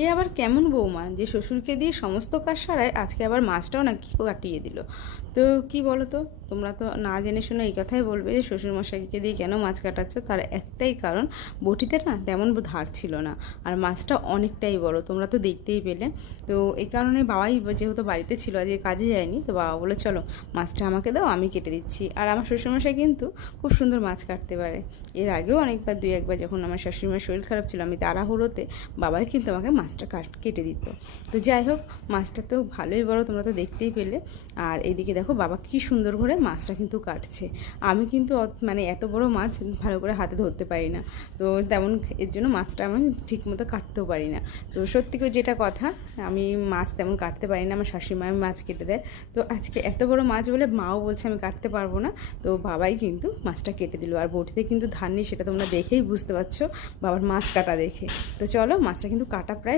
এ আবার কেমন বৌমা যে শ্বশুরকে দিয়ে সমস্ত কাজ সারায়, আজকে আবার মাছটাও নাকি কাটিয়ে দিল। তো কি বলো তো, তোমরা তো না জেনে শুনে এই কথাই বলবে যে শ্বশুরমশাইকে দিয়ে কেন মাছ কাটাচ্ছ। তার একটাই কারণ, বটিতে না তেমন ধার ছিল না, আর মাছটা অনেকটাই বড়, তোমরা তো দেখতেই পেলে। তো এই কারণে বাবাই যেহেতু বাড়িতে ছিল, আজকে কাজে যায়নি, তো বাবা বলে চলো মাছটা আমাকে দাও, আমি কেটে দিচ্ছি। আর আমার শ্বশুরমশাই কিন্তু খুব সুন্দর মাছ কাটতে পারে। এর আগেও অনেকবার দুই একবার যখন আমার শাশুড়িমার শরীর খারাপ ছিল, আমি তাড়াহুড়োতে বাবাই কিন্তু আমাকে মাছটা কেটে দিত। তো যাই হোক, মাছটা তো ভালোই বড়, তোমরা তো দেখতেই পেলে। আর এইদিকে দেখো বাবা কী সুন্দর করে মাছটা কিন্তু কাটছে। আমি কিন্তু মানে এত বড় মাছ ভালো করে হাতে ধরতে পারি না, তো তেমন এর জন্য মাছটা আমি ঠিকমতো কাটতেও পারি না। তো সত্যি করে যেটা কথা, আমি মাছ তেমন কাটতে পারি না, আমার শাশুড়ি মা মাছ কেটে দেয়। তো আজকে এত বড় মাছ বলে মাও বলছে আমি কাটতে পারবো না, তো বাবাই কিন্তু মাছটা কেটে দিল। আর বটিতে কিন্তু ধার নেই, সেটা তোমরা দেখেই বুঝতে পারছো বাবার মাছ কাটা দেখে। তো চলো, মাছটা কিন্তু কাটা প্রায়